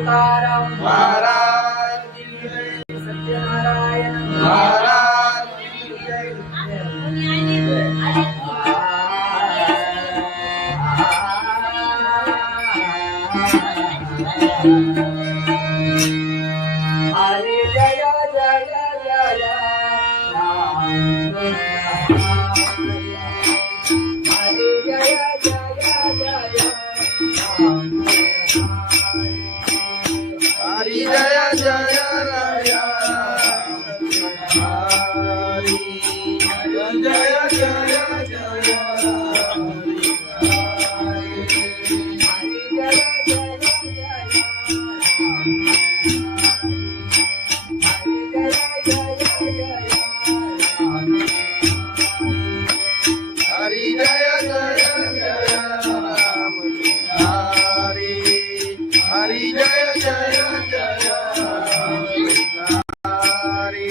तुकाराम महाराज की जय, सत्यनारायण महाराज की जय. हरे जय जय जय राम. हरे जय जय जय राम. हरी जय जय राया, हरी जय जय जय हरी जय जय जय राम हरी, हरी जय जय जय हरी.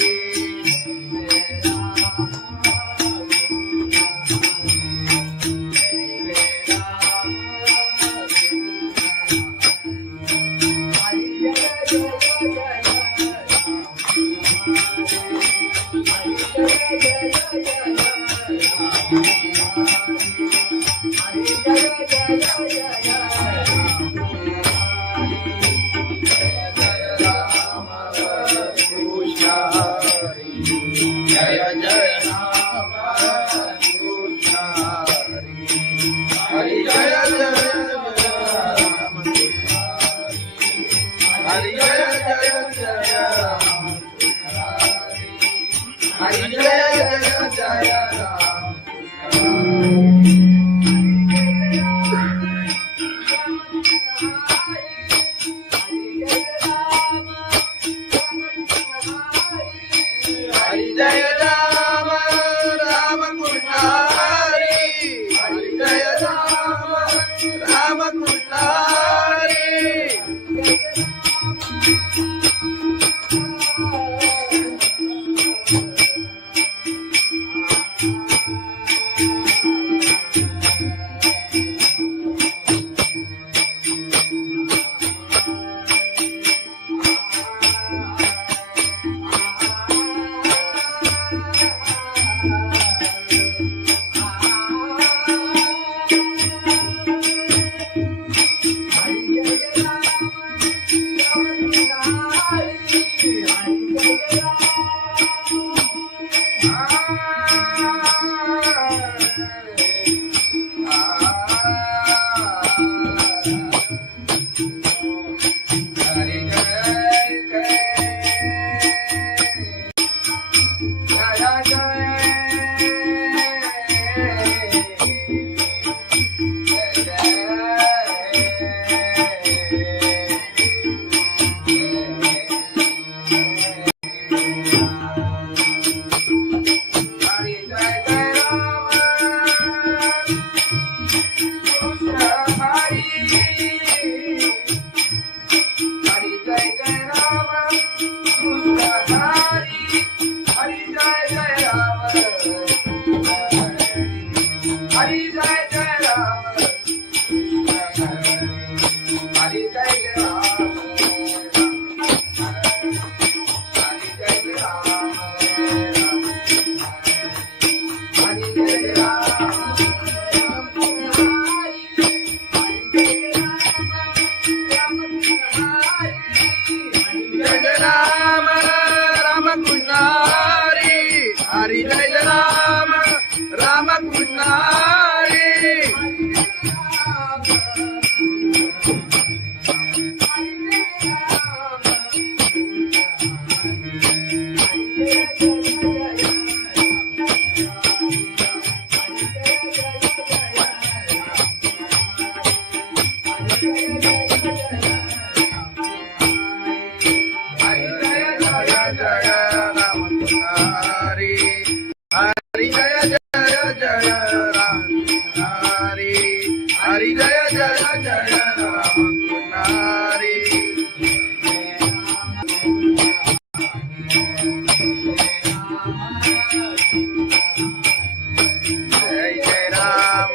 जय जय राम कृष्ण हरी, हरी जय जय राम कृष्ण हरी, जय जय जय राम हरी, जय जय जय राम हरी जय राम राम कृष्ण हरी, हरी जय राम राम कृष्ण हरी. हरी जय राम राम कृष्ण हरी. हरी जय जय जय राम कुमारी. जय जय राम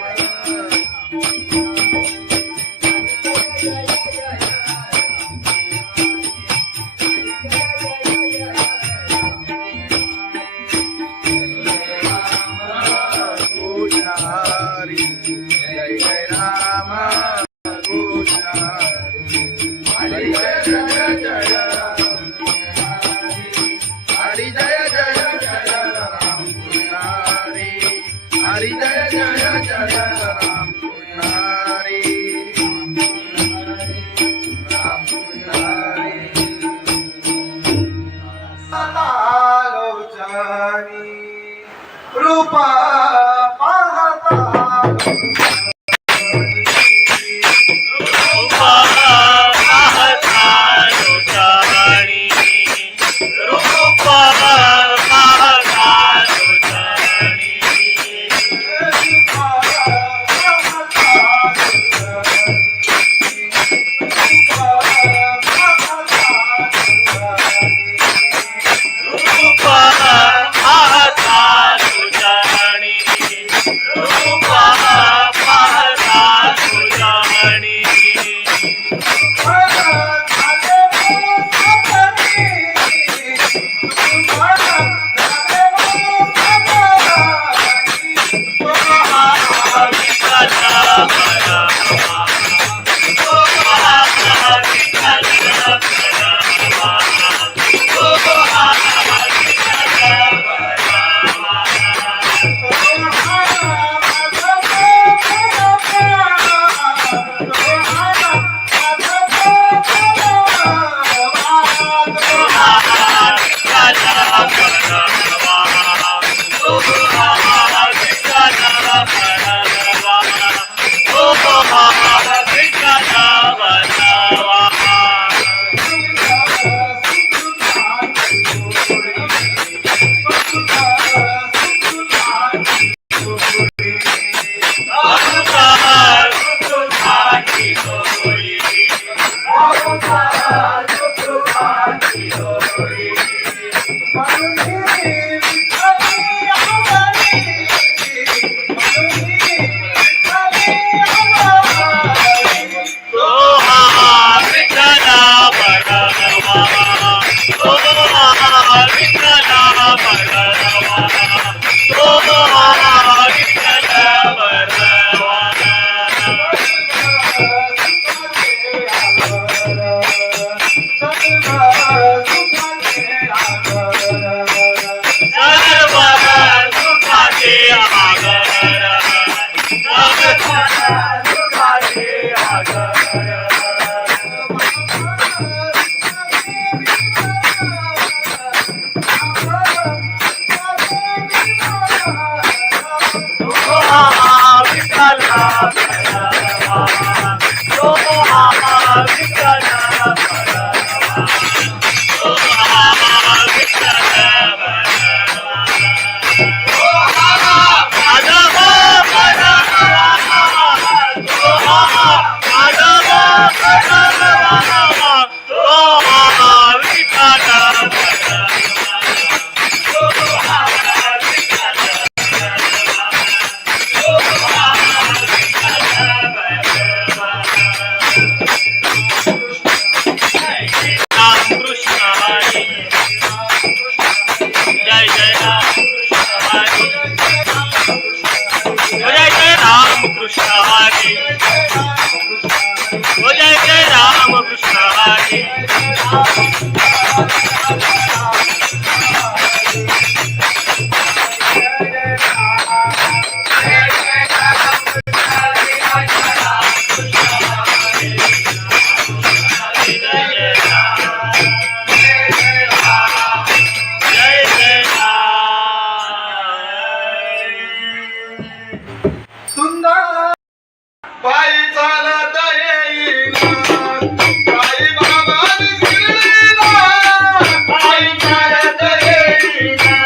ओ जय जय राम कृष्ण हरी पायी चालत येईना पायी बाबा शिर्डीला पायी चालत येईना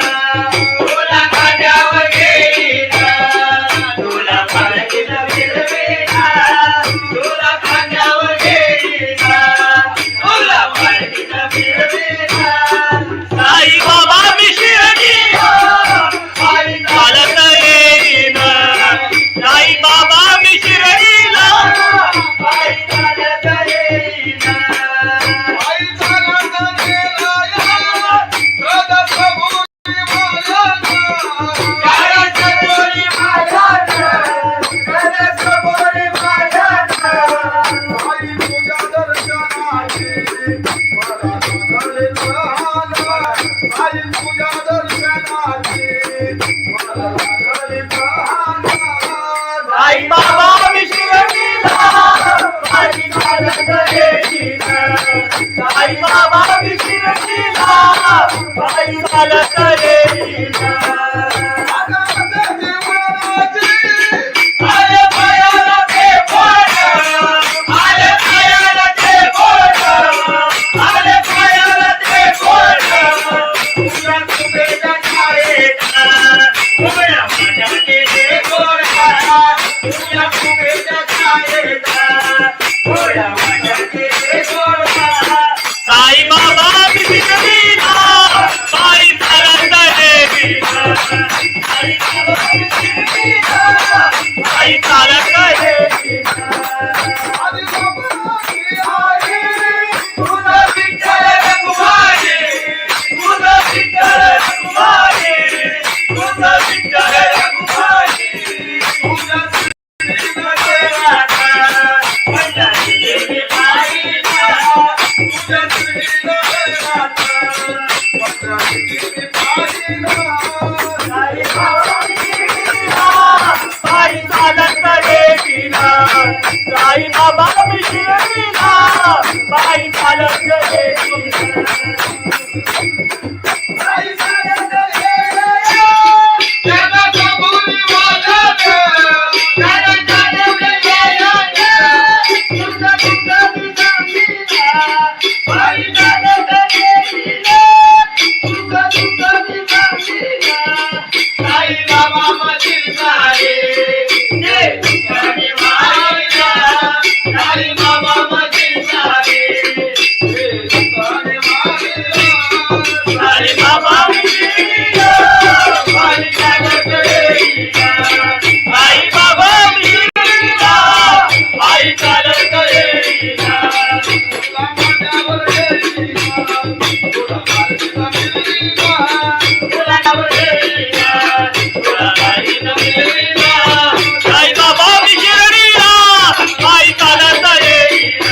तुला खांद्यावर घेईना तुला पालखीत फिरवेना तुला खांद्यावर घेईना तुला पालखीत फिरवेना साई बाबा मी शिर्डीला पायी चालत येईन साई बाबा मी शिर्डीला पायी चालत येईना पायी चालत गेला या प्रदर्शभूमी मायाना प्रदर्शभूमी मायाना प्रदर्शभूमी मायाना पायी तुझ्या दर्शनाची मला सादर झाला पायी तुझ्या दर्शनाची मला सादर झाला साई बाबा मी शिर्डीला पायी चालत येईन साई बाबा मी शिर्डीला पायी चालत येईन आले पायाला ते बोट आले पायाला ते बोट आले पायाला ते बोट तुझ्या कुबेच्या छायेत उभ्या माझ्या केले गोरा तुझ्या कुबेच्या छायेत उभ्या माझ्या केले गोरा साई बाबा मी शिर्डीला पायी चालत येईन साई बाबा मी शिर्डीला पायी चालत येईन आदि बाबाची आई तुझा विठ्ठल रखुमाई तुझा विठ्ठल रखुमाई तुझा विठ्ठल रखुमाई तुझ्या पंढरीची पायीला तुझ्या श्रीला पंढरीची पायीला साई बाबा शिर्डीला पायी चालत येईन साई बाबा मी शिर्डीला पायी चालत येईन आई चालत गेला त्याला कबुली वाजत त्याला चालवले गेला तुझा तुझा विचारीला पायी चालत येईन तुझा तुझा विचारीला साई बाबा मशीन सारे जय तुझी माईला साई बाबा मशीन सारे साई बाबा मी शिर्डीला पायी चालत येईन साई बाबा मी शिर्डीला पायी चालत येईन तुला नाव येईन तुला काही न मिळेल साई बाबा मी शिर्डीला पायी चालत येईन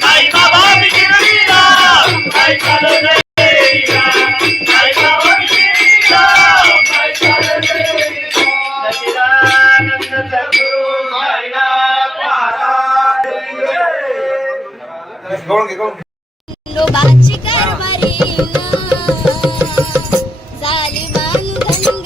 साई बाबा मी शिर्डीला पायी चालत येईन साई बाबा मी शिर्डीला पायी चालत येईन सच्चिदानंद सद्गुरु लोबाची कारभारी झाली बांधन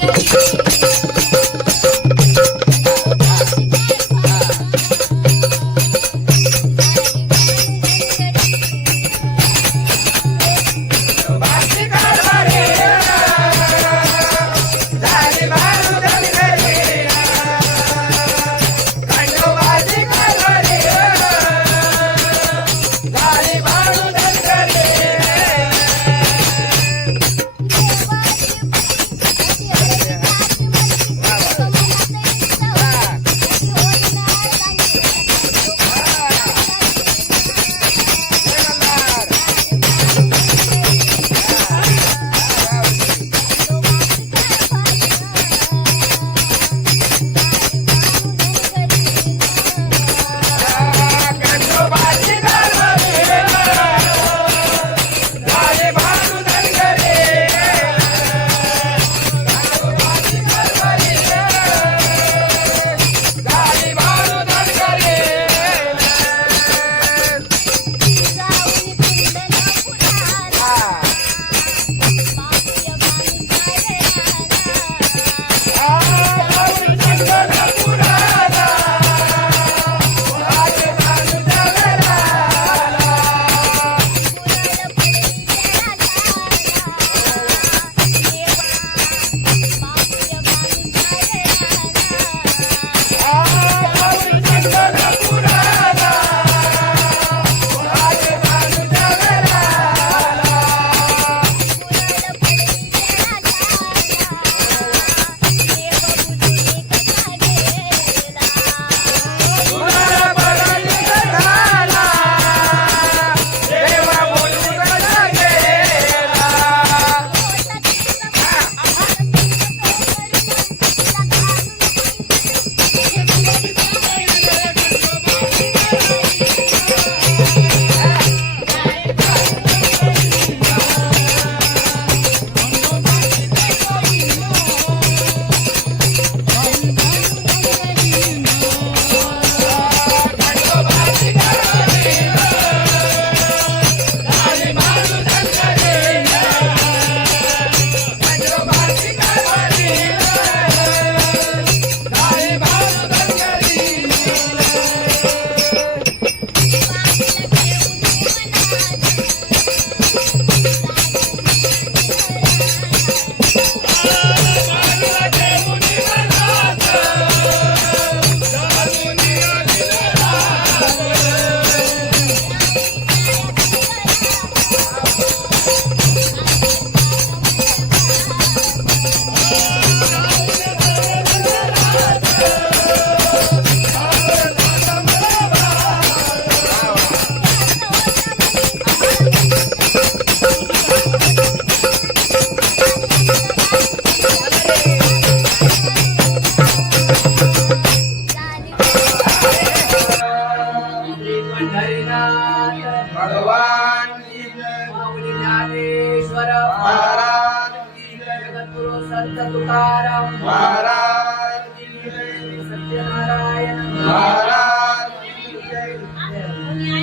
महाराज की जय जगद्गुरु संत तुकाराम महाराज की जय सत्यनारायण महाराज की जय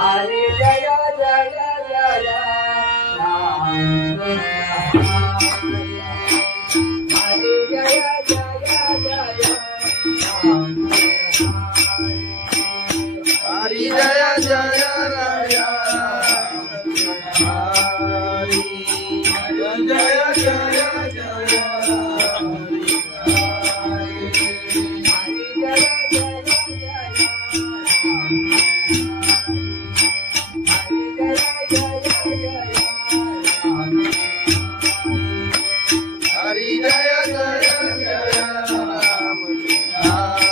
हरे जय जय जय राम हरे जय जय जय राम हरि जय जय राया हरि जय जय जय हरि जय जय जय राम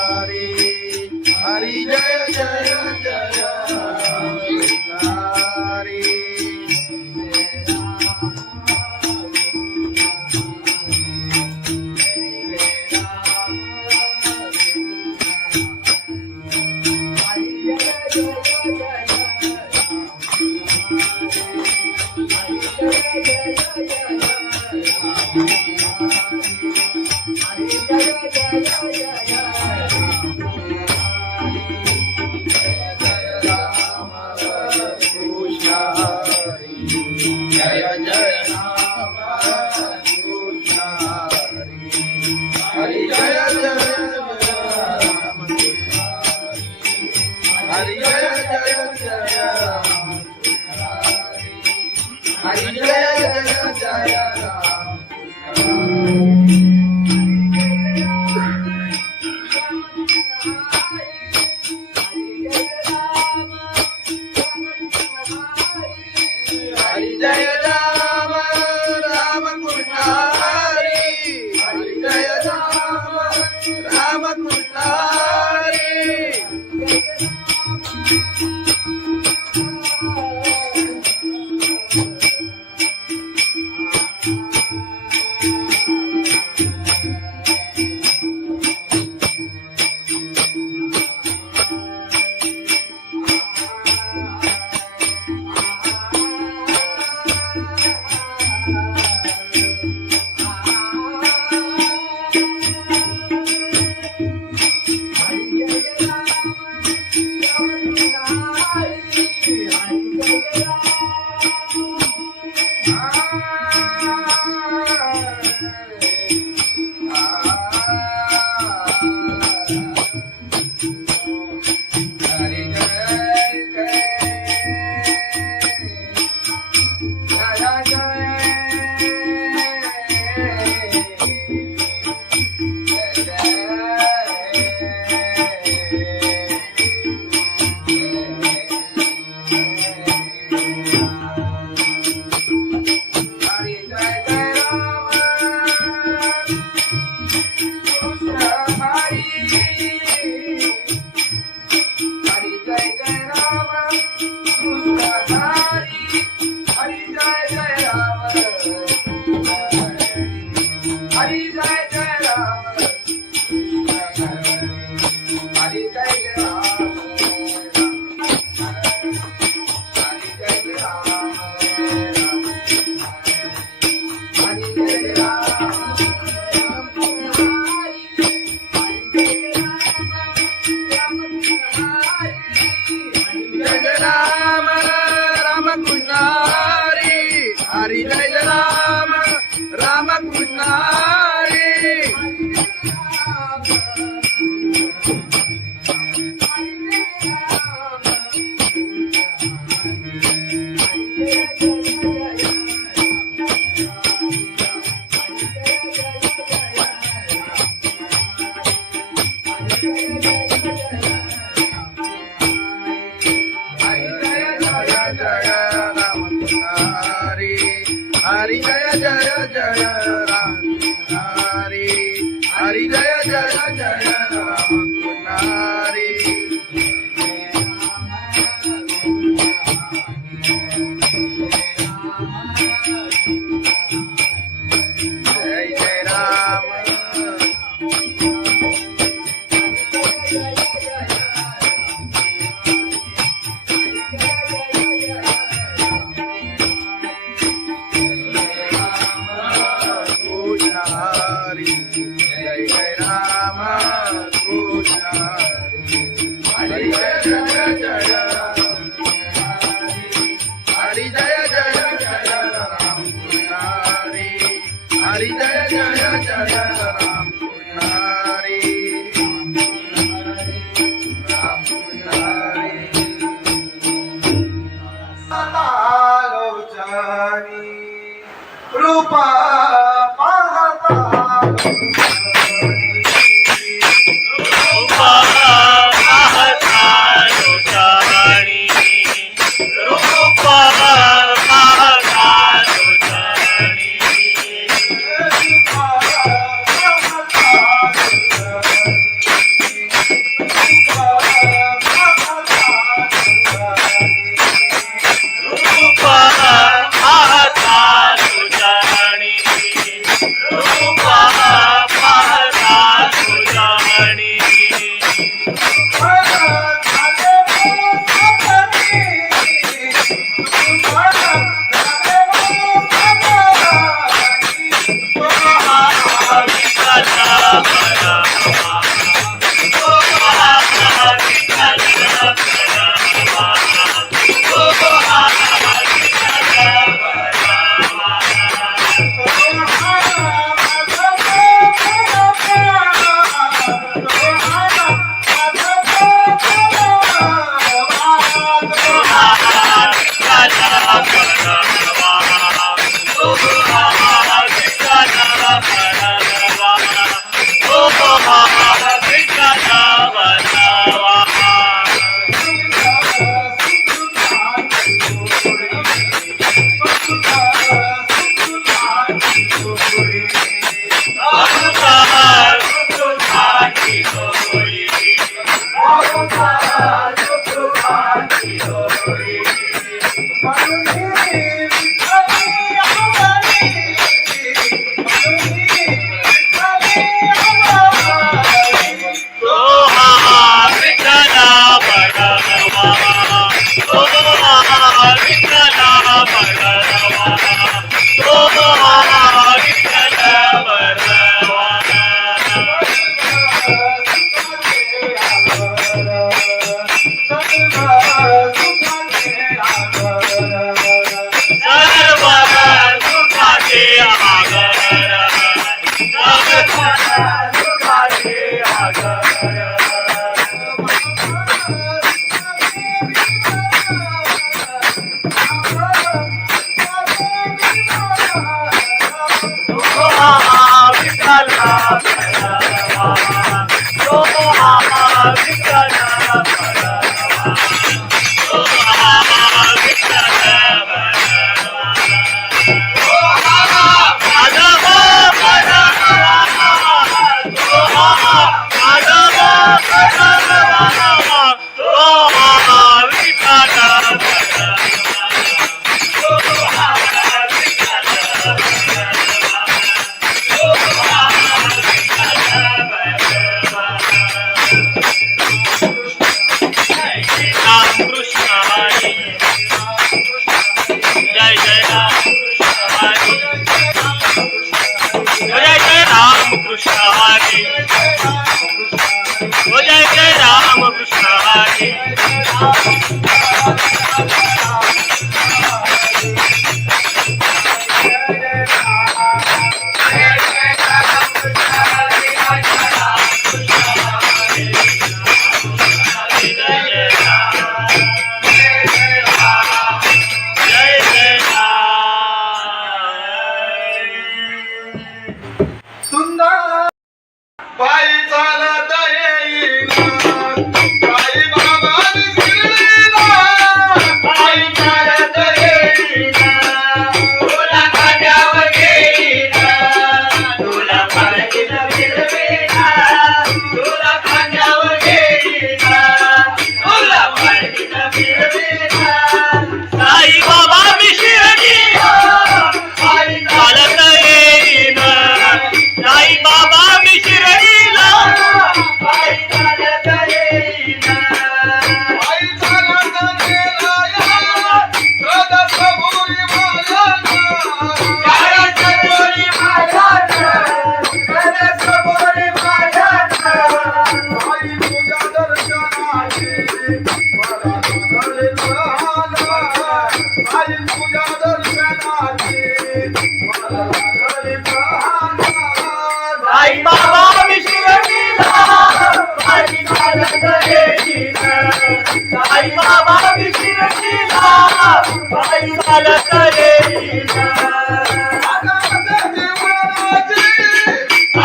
हरि हरि जय जय जय राम हरि कृष्ण हरि जय जय राम कृष्ण हरि जय जय राम हरि जय जय जय राम हरि जय जय जय राम हरि जय राम राम कृष्ण हरि हरि जय राम राम कृष्ण हरि हरि जय राम राम कृष्ण हरि हरि जय जय जय राम हरि हरि जय जय जय राम हरि जय जय राम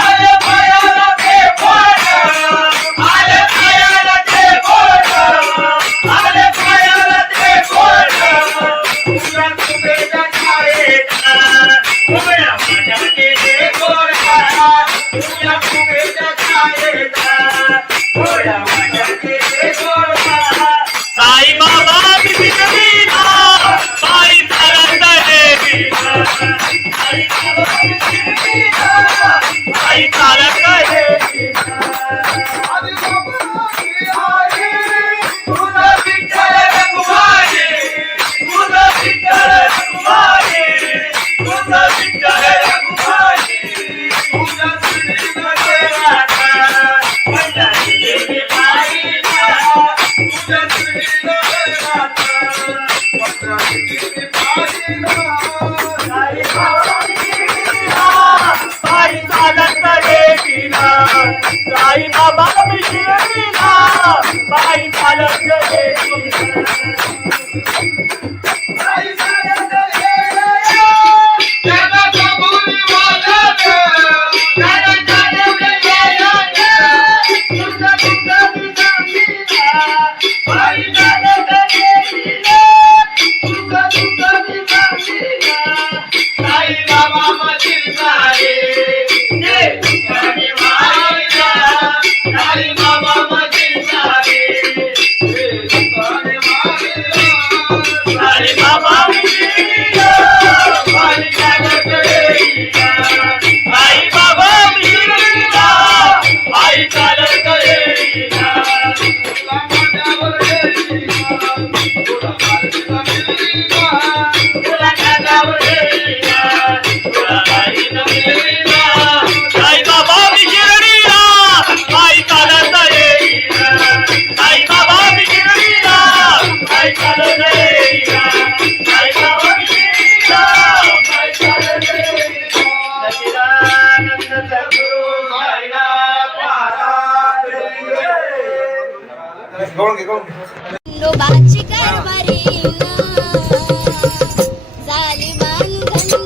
आई खंडोबाची कारभारी झाली बांधन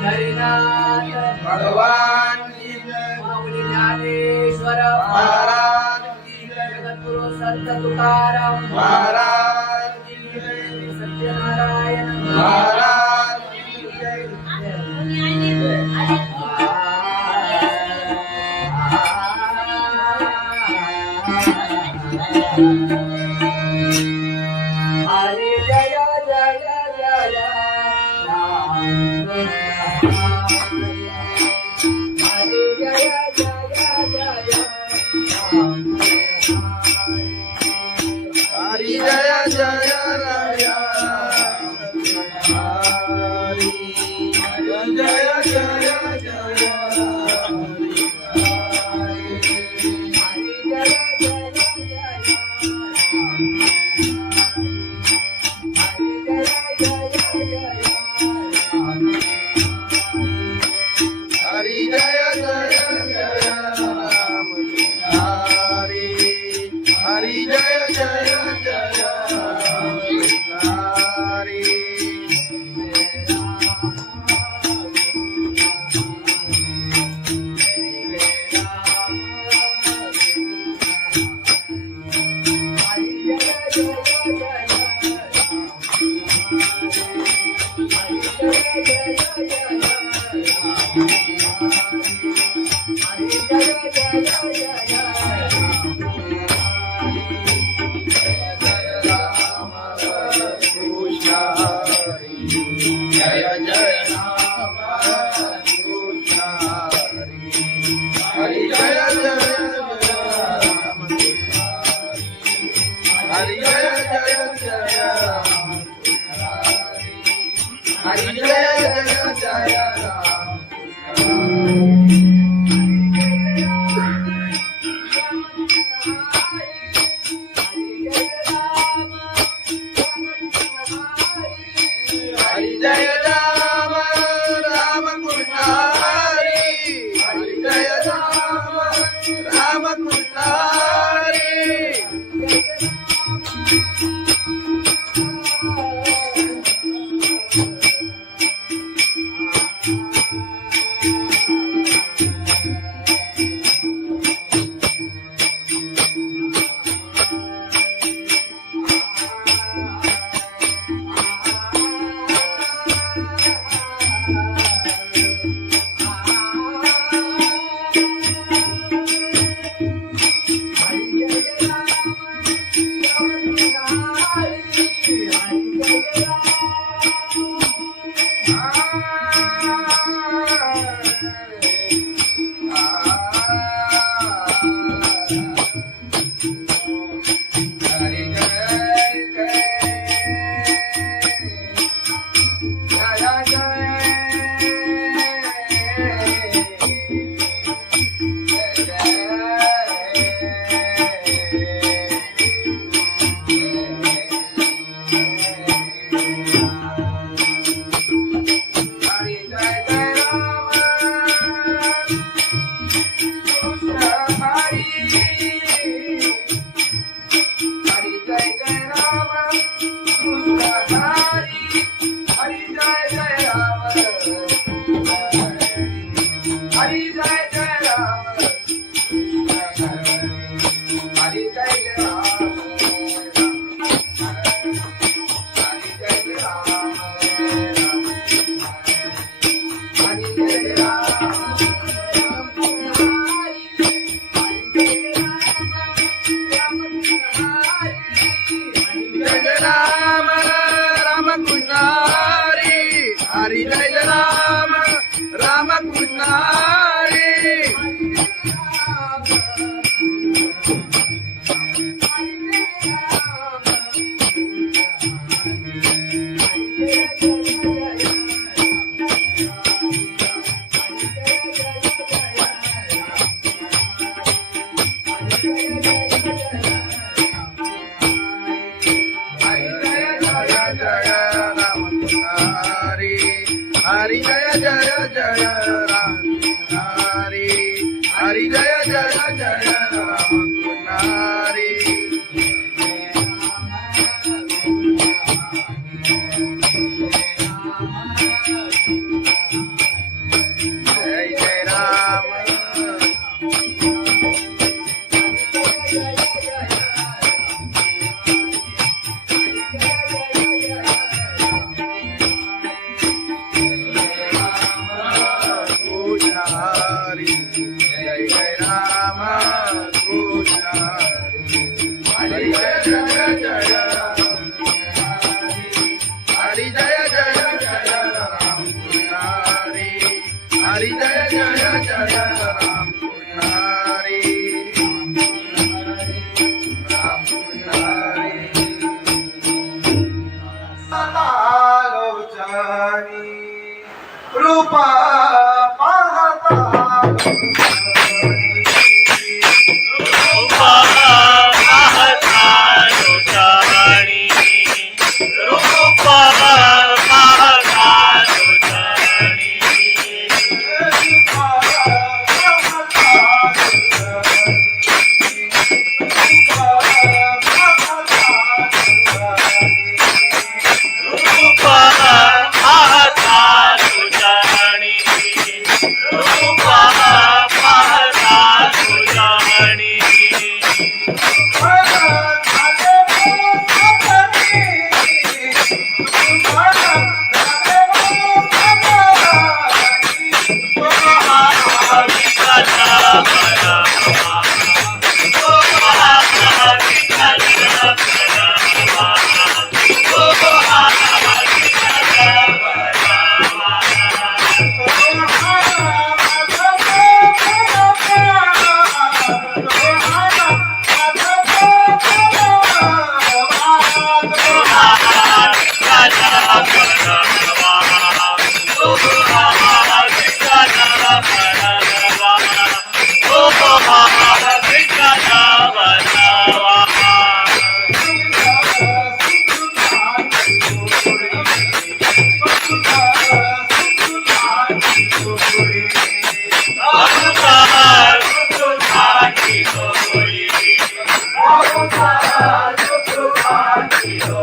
घरी भगवान की जय। माऊली ज्ञानेश्वर महाराज की जय। जगद्गुरु संत तुकाराम महाराज की जय। सत्यनारायण महाराज की जय। हरे जय जय जय राम हरे जय जय जय राम हरि जय हरी जय जय जय हरी जय जय राम कृष्ण हरि जय जय राम हरि जय जय जय राम हरि जय जय जय राम हरि जय राम राम कृष्ण हरि हरि जय राम राम कृष्ण हरि हरि जय राम राम कृष्ण हरि हरि जय जय जय राम हरि हरि जय जय जय राम हरि जय जय राम हरि जय जय राम कृष्ण हरि जय जय जय हरि जय जय जय राम कृष्ण हरि जय जय जय राम कृष्ण हरि राम कृष्ण हरि रूपा Bye. Bye.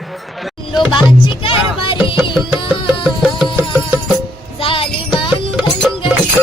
खंडोबाची कारभारी झाली बांधन घरी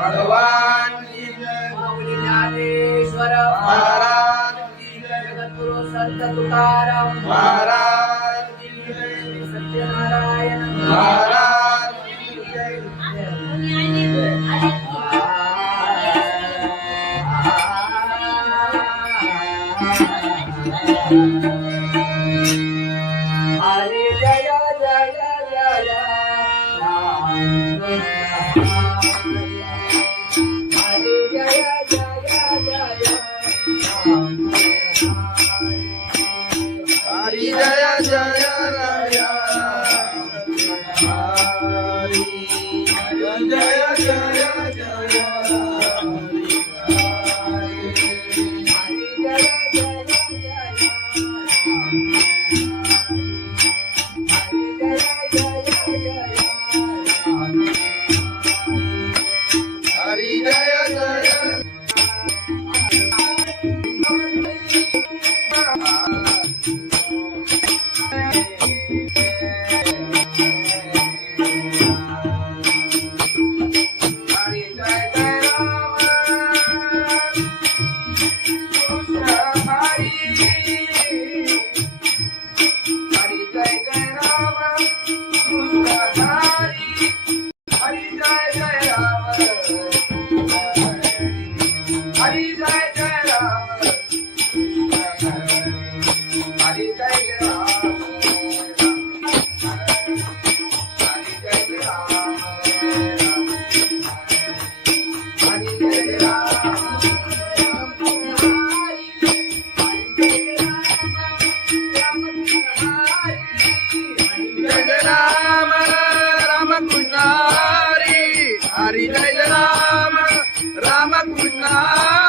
भगवान की जय, माऊली ज्ञानेश्वर महाराज की जय, जगद्गुरु संत तुकाराम महाराज की जय, सत्यनारायण महाराज की जय. हरे जय जय जय राम हरे जय जय जय राम हरि जय जय राया, हरि जय जय जय हरि जय जय. हरि जय जय राम, कृष्ण हरि. हरि जय जय राम, कृष्ण हरि. हरि जय जय राम, राम